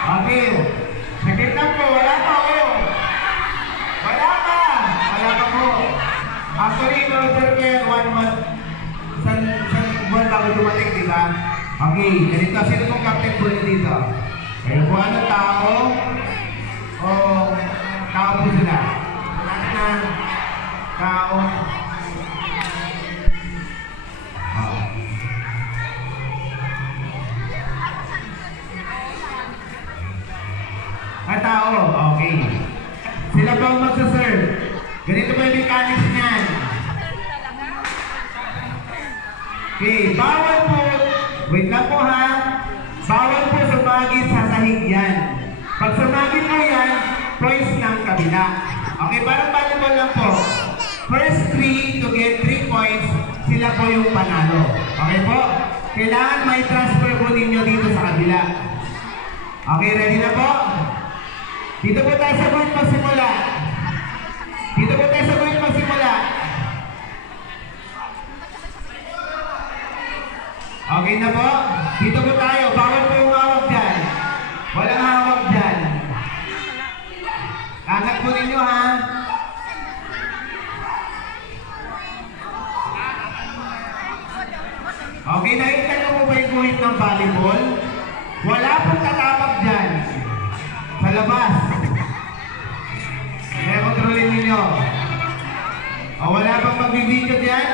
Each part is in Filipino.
Okay. Sakit lang po. Wala pa po. Wala pa. Wala pa po. Actually, in-order ko yan 1 month. Isang buwan bago dumating, di ba? Okay. Ganito. Sino pong captain po dito? Kayo po ano tao? O tao po sila? Wala na. Tao. Tao, okay. Sila po ang magsaserve. Ganito po yung mechanics niyan. Okay, bawal po. Wait lang po ha. Bawal po sumagit sa sahig yan. Pag sumagit po yan, points ng kabila. Okay, parang volleyball lang po. First 3 to get 3 points, sila po yung panalo. Okay po? Kailangan may transfer po ninyo dito sa kabila. Okay, ready na po? Dito po tayo sa point magsimula. Dito po tayo sa point magsimula. Okay na po? Dito po tayo. Bawal po yung hawak dyan. Walang hawak dyan. Angat po ninyo ha. Okay, nakita nyo po ba yung guhit ng volleyball? Wala pong tatapag dyan. Sa labas. Kaya kontrolin ninyo. O wala bang magbibideo dyan?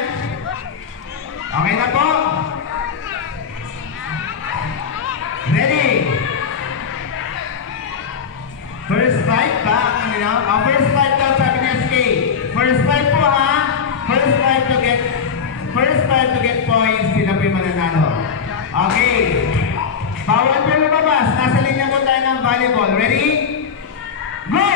Okay na po? Ready? First fight ba? First fight daw sabi ni SK. First fight po ha? First fight to get points. Sila po yung mananalo. Okay. Bawal po lumabas. Nasa linya po tayo ng volleyball. Ready? Go!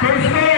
First score